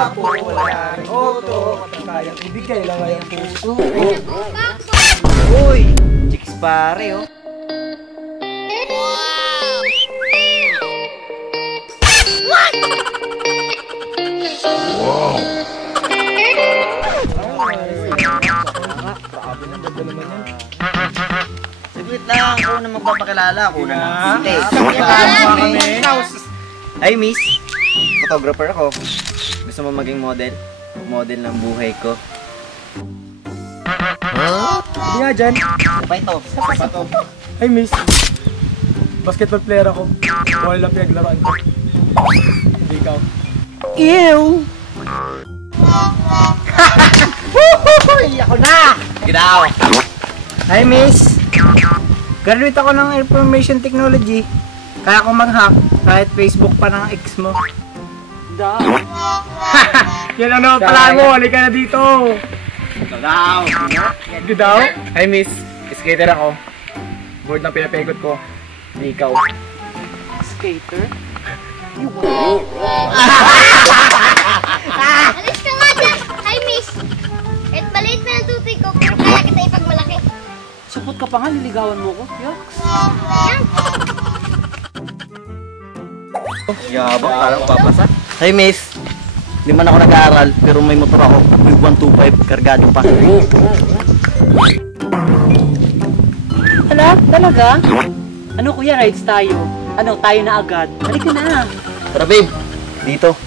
gwapo, wala rin auto, kayang ibigay lang ay ang puso. Uy, chicks pare oh. Wow! Saglit lang, ako na magpapakilala. Ako na lang. Ay miss, photographer ako. Gusto mo maging model? Model ng buhay ko. Hindi nga dyan. Apa ito? Ay miss, basketball player ako. Ball lang pinaglaruan ko. Hindi ikaw. Ew! Ako na! Ginaw! Hi miss! Graduate ako ng information technology. Kaya ako mag-hack kahit Facebook pa ng ex mo. Yan ano, pala mo, halika na dito. Daw! Hindi daw? Hi miss, skater ako. Board na pinapegot ko. Hindi ikaw. Skater? Alis ka nga dyan! Hi, miss! Kahit maliit na ang tutoy ko, pero kaya kita ipagmalaki. Sapot ka pa nga, niligawan mo ko. Yucks! Yan! Yabang, parang papasa. Hi miss! Di man ako nag-aaral, pero may motor ako. May 125, kargado pa. Hala, talaga? Ano kuya, rides tayo? Ano, tayo na agad? Halika na! Tara babe, dito.